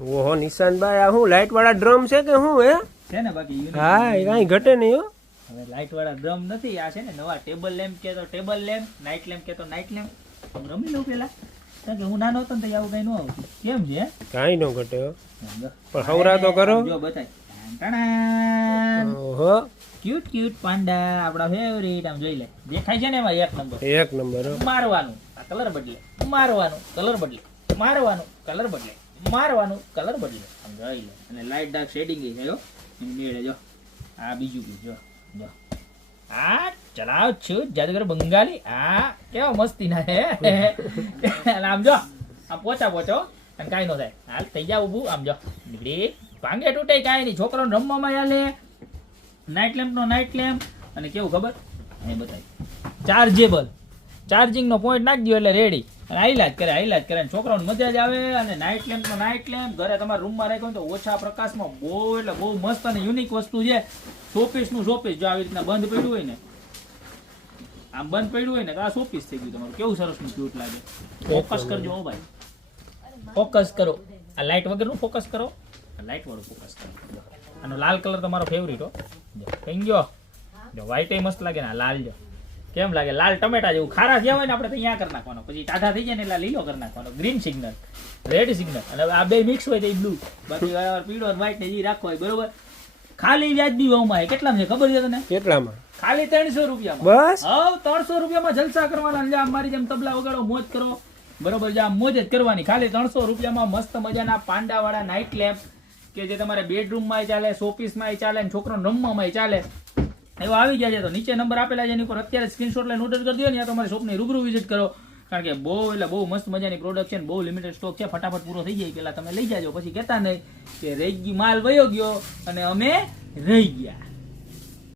ઓહો નિશાનભાઈ આ શું લાઈટ વાળા ડ્રમ છે કે શું હે? છે ને બાકી હા એ કાંઈ ઘટે નહીં હો. હવે લાઈટ વાળા ડ્રમ નથી, આ છે ને નવા ટેબલ લેમ્પ કે તો ટેબલ લેમ્પ, નાઇટ લેમ્પ કે તો નાઇટ લેમ્પ. હું રમી લઉં પેલા, કારણ કે હું નાનો હતો ને તો આવું કઈ ન આવતું. કેમ છે? કાંઈ ન ઘટે હો. પણ હવરા તો કરો. જો બતાય. ઓહો ક્યુટ ક્યુટ પાંડા આપડા ફેવરિટ. આમ જોઈ લે, દેખાય છે ને એમાં એક નંબર. એક નંબર હો. મારવાનું આ કલર બદલે, મારવાનું કલર બદલે, મારવાનું કલર બદલે, મારવાનું કલર બદલે. આમ જોઈ લે. અને લાઈટ ડાર્ક શેડિંગ છે જો એની મેળે. જો આ બીજું બી જો જો આ ચલાવ છું જાદુગર બંગાળી. આ કેવા મસ્તી ના હે. આમ જો આ પોચા પોચો અને કાંઈ ન થાય. હાલ થઈ જાવ ઊભું. આમ જો નીકળી ભાંગે તૂટે કાંઈ નહીં. છોકરાને રમવામાં હાલે. નાઇટ લેમ્પ નો નાઇટ લેમ્પ. અને કેવું ખબર અહીં બતાવી, ચાર્જેબલ. ચાર્જિંગ નો પોઈન્ટ નાખી દો એટલે રેડી. અને આઈલા જ કરે. છોકરાઓને મજા જ આવે. અને નાઇટ લેમ્પ નો નાઇટ લેમ્પ ઘરે તમારા રૂમમાં રાખ્યો તો ઓછા પ્રકાશમાં બહુ એટલે બહુ મસ્ત અને યુનિક વસ્તુ છે. શોપીસ નું શોપીસ. જો આવી રીતના બંધ પડ્યું હોય ને, આમ બંધ પડ્યું હોય ને તો આ શોપીસ થઈ ગયું તમારું. કેવું સરસ નું ક્યુટ લાગે. ફોકસ કરજો હો ભાઈ, ફોકસ કરો. આ લાઇટ વગરનું ફોકસ કરો, લાઇટ વાળું ફોકસ કરો. આનો લાલ કલર તમારો ફેવરિટ હો. કઈ ગયો જો વ્હાઈટ એ મસ્ત લાગે ને. આ લાલ જો કેમ લાગે, લાલ ટમેટા જેવું. ખારા જ્યાં હોય ને આપણે તો અહીંયા કરી નાખવાનો, પછી ટાઢા થઈ જાય ને એટલે લીલો કરી નાખવાનો. Green signal, red signal. અને આ બે મિક્સ હોય તો એ બ્લુ. બાકી પીળો અને વ્હાઈટ ને જે રાખવો હોય બરોબર. ખાલી વ્યાજબી ભાવમાં. કેટલામાં છે ખબર છે તને? કેટલામાં? ખાલી 300 રૂપિયામાં. બસ હા 300 રૂપિયામાં જલસા કરવાના. એટલે આમ મારી જેમ તબલા વગાડો, મોજ કરો બરોબર. જે આમ મોજ જ કરવાની. ખાલી 300 રૂપિયામાં મસ્ત મજાના પાંડા વાળા નાઇટ લેમ્પ કે જે તમારે બેડરૂમમાં ચાલે, શોપીસમાં ચાલે, છોકરાને રમવામાં ચાલે, એવા આવી ગયા છે. તો નીચે નંબર આપેલા છે એની ઉપર અત્યારે સ્ક્રીનશોટ લઈને ઓર્ડર કરી દો ને. તમારી શોપની રૂબરૂ વિઝિટ કરો. કારણ કે બહુ એટલે બહુ મસ્ત મજાની પ્રોડક્શન, બહુ લિમિટેડ સ્ટોક છે. ફટાફટ પૂરો થઈ જાય પેલા તમે લઈ જાજો. પછી કહેતા નહીં કે રહી ગઈ માલ વયો ગયો અને અમે રહી ગયા.